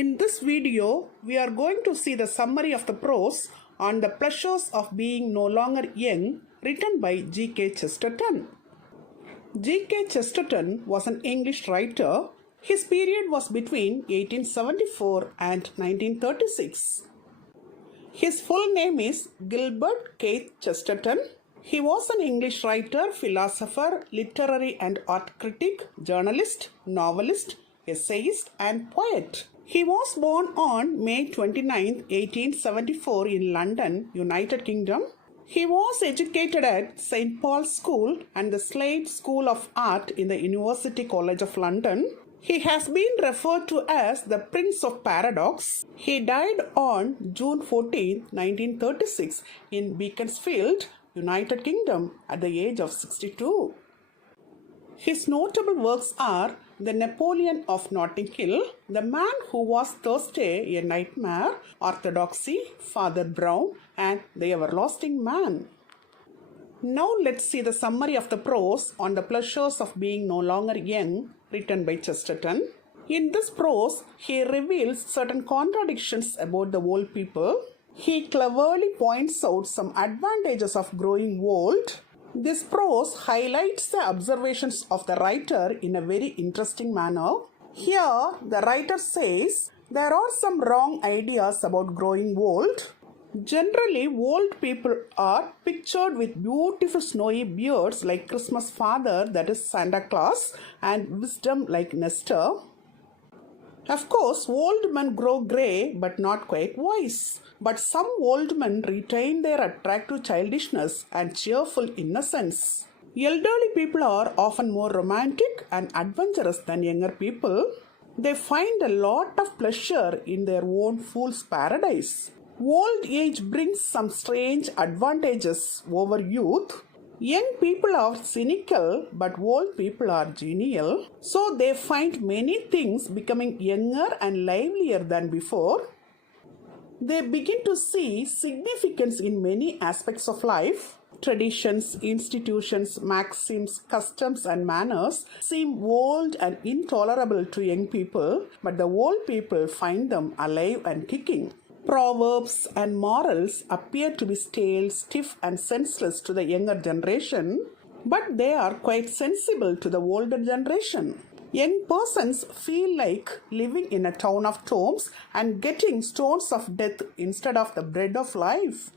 In this video, we are going to see the summary of the prose on the pleasures of being no longer young, written by G.K. Chesterton. G.K. Chesterton was an English writer. His period was between 1874 and 1936. His full name is Gilbert K. Chesterton. He was an English writer, philosopher, literary and art critic, journalist, novelist, essayist, and poet. He was born on May 29, 1874 in London, United Kingdom. He was educated at St. Paul's School and the Slade School of Art in the University College of London. He has been referred to as the Prince of Paradox. He died on June 14, 1936 in Beaconsfield, United Kingdom at the age of 62. His notable works are The Napoleon of Notting Hill, The Man Who Was Thursday, A Nightmare, Orthodoxy, Father Brown, and The Everlasting Man. Now let's see the summary of the prose on the pleasures of being no longer young, written by Chesterton. In this prose, he reveals certain contradictions about the old people. He cleverly points out some advantages of growing old. This prose highlights the observations of the writer in a very interesting manner. Here, the writer says there are some wrong ideas about growing old. Generally, old people are pictured with beautiful snowy beards like Christmas Father, that is Santa Claus, and wisdom like Nestor. Of course, old men grow grey but not quite wise. But some old men retain their attractive childishness and cheerful innocence. Elderly people are often more romantic and adventurous than younger people. They find a lot of pleasure in their own fool's paradise. Old age brings some strange advantages over youth. Young people are cynical, but old people are genial. So they find many things becoming younger and livelier than before. They begin to see significance in many aspects of life. Traditions, institutions, maxims, customs, and manners seem old and intolerable to young people, but the old people find them alive and kicking. Proverbs and morals appear to be stale, stiff, and senseless to the younger generation, but they are quite sensible to the older generation. Young persons feel like living in a town of tombs and getting stones of death instead of the bread of life.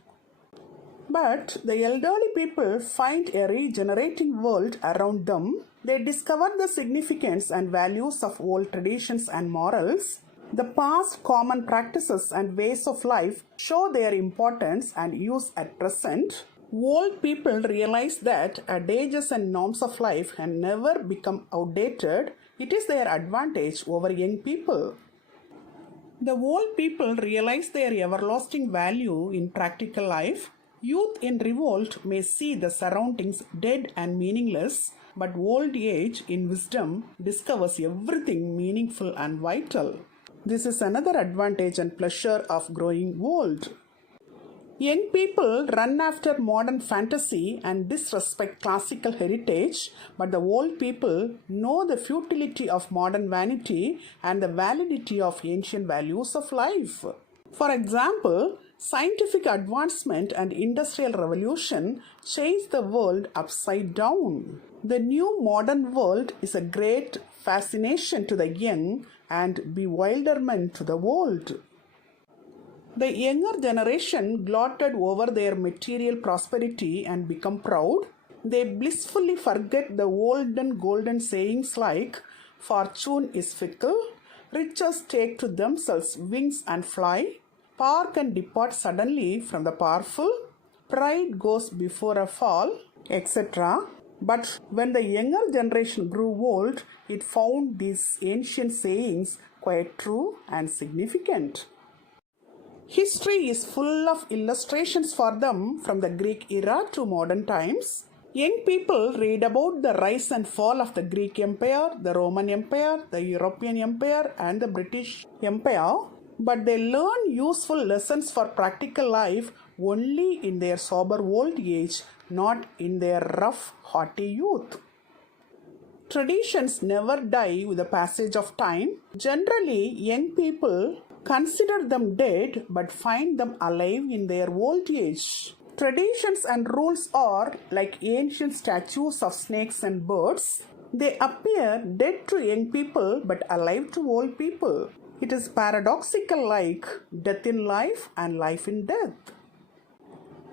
But the elderly people find a regenerating world around them. They discover the significance and values of old traditions and morals. The past common practices and ways of life show their importance and use at present. Old people realize that adages and norms of life can never become outdated. It is their advantage over young people. The old people realize their everlasting value in practical life. Youth in revolt may see the surroundings dead and meaningless, but old age in wisdom discovers everything meaningful and vital. This is another advantage and pleasure of growing old. Young people run after modern fantasy and disrespect classical heritage, but the old people know the futility of modern vanity and the validity of ancient values of life. For example, scientific advancement and industrial revolution changed the world upside down. The new modern world is a great fascination to the young and bewilderment to the old. The younger generation gloated over their material prosperity and become proud. They blissfully forget the olden golden sayings like, "Fortune is fickle, riches take to themselves wings and fly, power can depart suddenly from the powerful, pride goes before a fall," etc. But when the younger generation grew old, it found these ancient sayings quite true and significant. History is full of illustrations for them from the Greek era to modern times. Young people read about the rise and fall of the Greek Empire, the Roman Empire, the European Empire, and the British Empire, but they learn useful lessons for practical life only in their sober old age, not in their rough, haughty youth. Traditions never die with the passage of time. Generally, young people consider them dead but find them alive in their old age. Traditions and rules are like ancient statues of snakes and birds. They appear dead to young people but alive to old people. It is paradoxical, like death in life and life in death.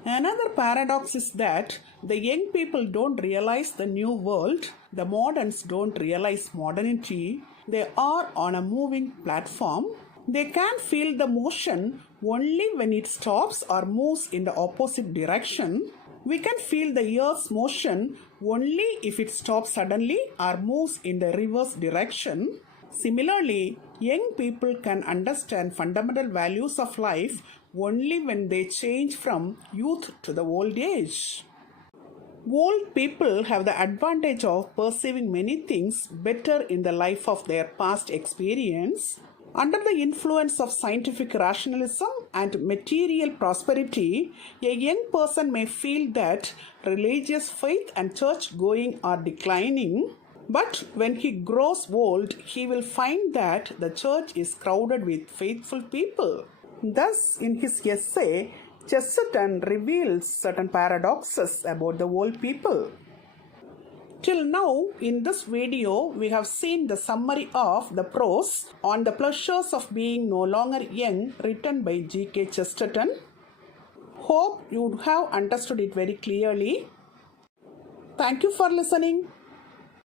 Another paradox is that the young people don't realize the new world, the moderns don't realize modernity. They are on a moving platform. They can feel the motion only when it stops or moves in the opposite direction. We can feel the earth's motion only if it stops suddenly or moves in the reverse direction. Similarly, young people can understand fundamental values of life only when they change from youth to the old age. Old people have the advantage of perceiving many things better in the life of their past experience. Under the influence of scientific rationalism and material prosperity, a young person may feel that religious faith and church going are declining. But when he grows old, he will find that the church is crowded with faithful people. Thus, in his essay, Chesterton reveals certain paradoxes about the old people. Till now, in this video, we have seen the summary of the prose on the pleasures of being no longer young, written by G.K. Chesterton. Hope you have understood it very clearly. Thank you for listening.